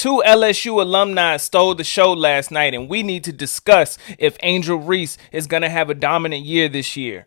Two LSU alumni stole the show last night, and we need to discuss if Angel Reese is going to have a dominant year this year.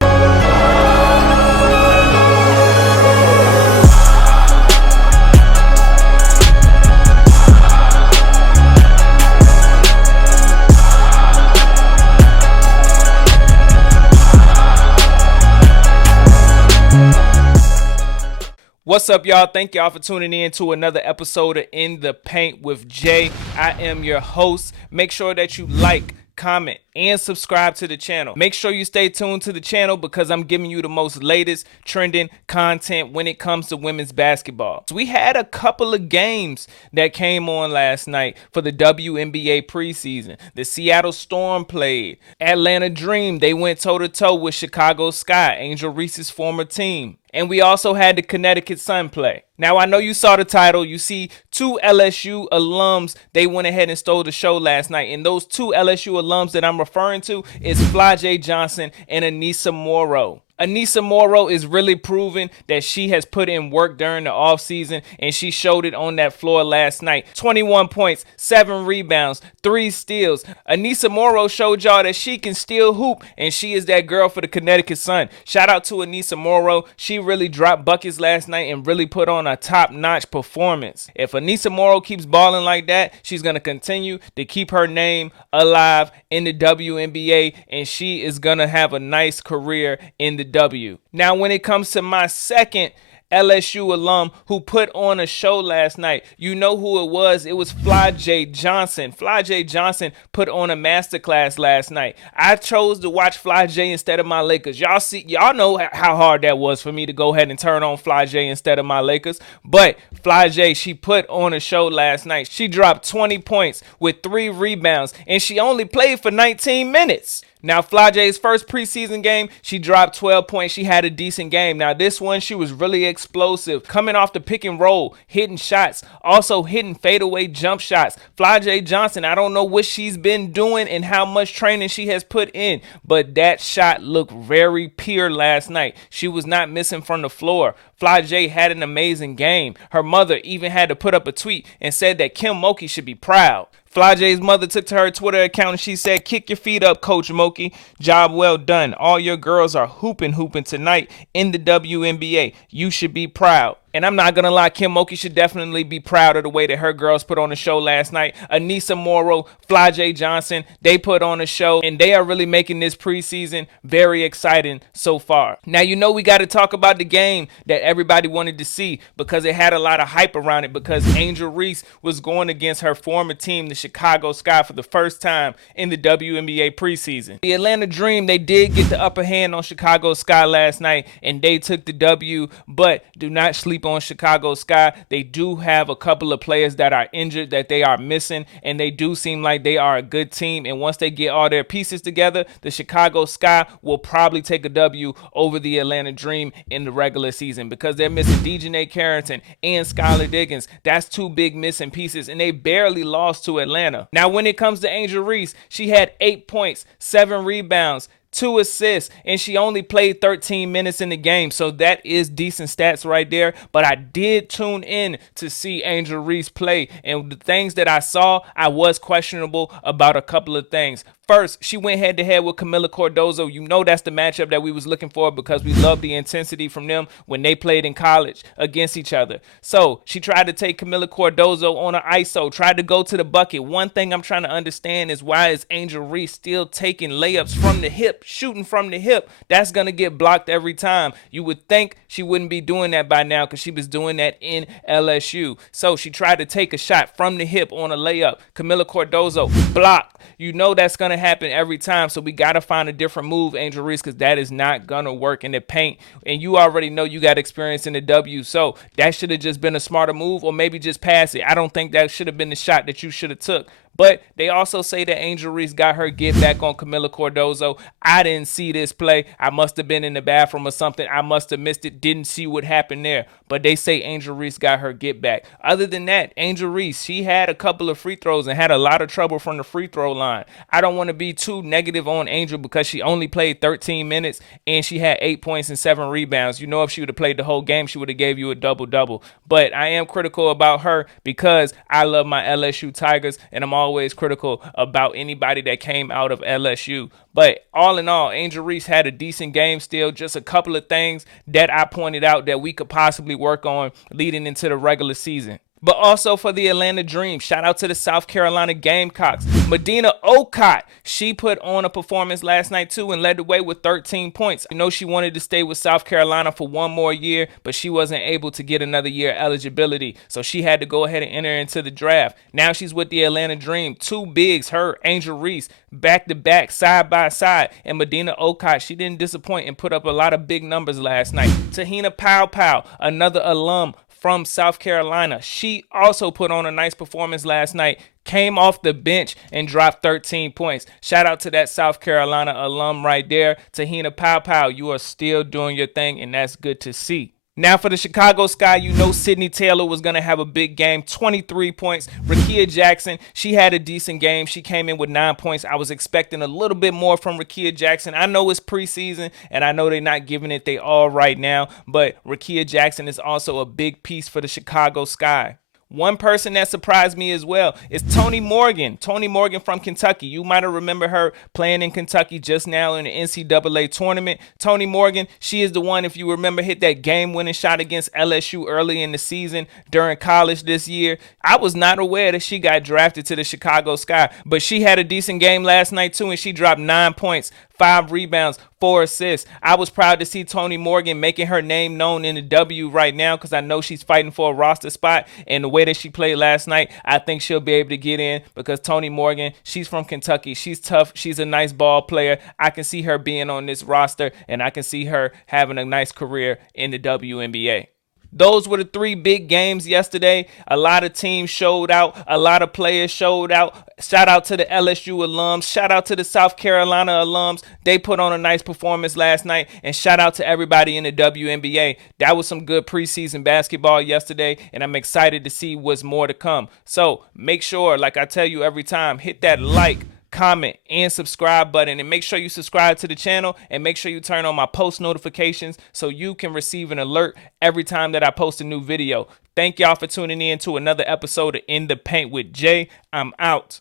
What's up, y'all? Thank y'all for tuning in to another episode of In the Paint with Jay. I am your host. Make sure that you like, comment, and subscribe to the channel. Make sure you stay tuned to the channel because I'm giving you the most latest trending content when it comes to women's basketball. So we had a couple of games that came on last night for the WNBA Preseason. The Seattle Storm played. Atlanta Dream, they went toe-to-toe with Chicago Sky, Angel Reese's former team. And we also had the Connecticut Suns play. Now, I know you saw the title. You see two LSU alums. They went ahead and stole the show last night. And those two LSU alums that I'm referring to is Flau'Jae Johnson and Aneesah Morrow. Aneesah Morrow is really proving that she has put in work during the offseason, and she showed it on that floor last night. 21 points, 7 rebounds, 3 steals. Aneesah Morrow showed y'all that she can still hoop, and she is that girl for the Connecticut Sun. Shout out to Aneesah Morrow. She really dropped buckets last night and really put on a top-notch performance. If Aneesah Morrow keeps balling like that, she's going to continue to keep her name alive in the WNBA, and she is going to have a nice career in the W. Now, when it comes to my second LSU alum who put on a show last night, you know who it was. It was Flau'Jae Johnson. Flau'Jae Johnson put on a masterclass last night. I chose to watch Flau'Jae instead of my Lakers. Y'all know how hard that was for me to go ahead and turn on Flau'Jae instead of my Lakers. But Flau'Jae, she put on a show last night. She dropped 20 points with 3 rebounds, and she only played for 19 minutes. Now, Flau'Jae's first preseason game, she dropped 12 points. She had a decent game. Now, this one, she was really explosive. Coming off the pick and roll, hitting shots, also hitting fadeaway jump shots. Flau'Jae Johnson, I don't know what she's been doing and how much training she has put in, but that shot looked very pure last night. She was not missing from the floor. Flau'Jae had an amazing game. Her mother even had to put up a tweet and said that Kim Mulkey should be proud. Flau'Jae's mother took to her Twitter account and she said, "Kick your feet up, Coach Mulkey. Job well done. All your girls are hooping tonight in the WNBA. You should be proud." And I'm not going to lie, Kim Mulkey should definitely be proud of the way that her girls put on the show last night. Aneesah Morrow, Flau'Jae Johnson, they put on a show, and they are really making this preseason very exciting so far. Now, you know we got to talk about the game that everybody wanted to see because it had a lot of hype around it because Angel Reese was going against her former team, the Chicago Sky, for the first time in the WNBA preseason. The Atlanta Dream, they did get the upper hand on Chicago Sky last night, and they took the W, but do not sleep on Chicago Sky. They do have a couple of players that are injured that they are missing, and they do seem like they are a good team, and once they get all their pieces together, the Chicago Sky will probably take a W over the Atlanta Dream in the regular season because they're missing Dejanay Carrington and Skylar Diggins. That's 2 big missing pieces, and they barely lost to Atlanta. Now, when it comes to Angel Reese, she had 8 points, 7 rebounds, 2 assists, and she only played 13 minutes in the game, so that is decent stats right there. But I did tune in to see Angel Reese play, and the things that I saw, I was questionable about a couple of things. First, she went head-to-head with Kamilla Cardoso. You know that's the matchup that we was looking for because we love the intensity from them when they played in college against each other. So she tried to take Kamilla Cardoso on an ISO, tried to go to the bucket. One thing I'm trying to understand is why is Angel Reese still taking layups from the hip, shooting from the hip? That's going to get blocked every time. You would think she wouldn't be doing that by now because she was doing that in LSU. So she tried to take a shot from the hip on a layup. Kamilla Cardoso blocked. You know that's going to happen every time, so we got to find a different move, Angel Reese, because that is not going to work in the paint, and you already know you got experience in the W, so that should have just been a smarter move, or maybe just pass it. I don't think that should have been the shot that you should have took. But they also say that Angel Reese got her get back on Kamilla Cardoso. I didn't see this play. I must have been in the bathroom or something. I must have missed it. Didn't see what happened there. but they say Angel Reese got her get back. Other than that, Angel Reese, she had a couple of free throws and had a lot of trouble from the free throw line. I don't want to be too negative on Angel because she only played 13 minutes and she had 8 points and 7 rebounds. You know, if she would have played the whole game, she would have gave you a double-double. But I am critical about her because I love my LSU Tigers, and I'm always critical about anybody that came out of LSU. But all in all, Angel Reese had a decent game still. Just a couple of things that I pointed out that we could possibly work on leading into the regular season. But also for the Atlanta Dream, shout out to the South Carolina Gamecocks. Medina Okot, she put on a performance last night too and led the way with 13 points. I know she wanted to stay with South Carolina for one more year, but she wasn't able to get another year eligibility. So she had to go ahead and enter into the draft. Now she's with the Atlanta Dream. Two bigs, her, Angel Reese, back to back, side by side. And Medina Okot, she didn't disappoint and put up a lot of big numbers last night. Tahina Pow, another alum from South Carolina. She also put on a nice performance last night, came off the bench and dropped 13 points. Shout out to that South Carolina alum right there. Tahina Pow, you are still doing your thing, and that's good to see. Now for the Chicago Sky, you know Sydney Taylor was going to have a big game, 23 points. Rickea Jackson, she had a decent game. She came in with 9 points. I was expecting a little bit more from Rickea Jackson. I know it's preseason, and I know they're not giving it they all right now, but Rickea Jackson is also a big piece for the Chicago Sky. One person that surprised me as well is Toni Morgan. Toni Morgan from Kentucky. You might have remembered her playing in Kentucky just now in the NCAA tournament. Toni Morgan, she is the one, if you remember, hit that game-winning shot against LSU early in the season during college this year. I was not aware that she got drafted to the Chicago Sky, but she had a decent game last night too, and she dropped 9 points, 5 rebounds, 4 assists. I was proud to see Toni Morgan making her name known in the W right now because I know she's fighting for a roster spot. And the way that she played last night, I think she'll be able to get in because Toni Morgan, she's from Kentucky. She's tough. She's a nice ball player. I can see her being on this roster, and I can see her having a nice career in the WNBA. Those were the 3 big games yesterday. A lot of teams showed out. A lot of players showed out. Shout out to the LSU alums. Shout out to the South Carolina alums. They put on a nice performance last night. And shout out to everybody in the WNBA. That was some good preseason basketball yesterday, and I'm excited to see what's more to come. So make sure, like I tell you every time, hit that like, comment, and subscribe button, and make sure you subscribe to the channel, and make sure you turn on my post notifications so you can receive an alert every time that I post a new video. Thank y'all for tuning in to another episode of In the Paint with Jay. I'm out.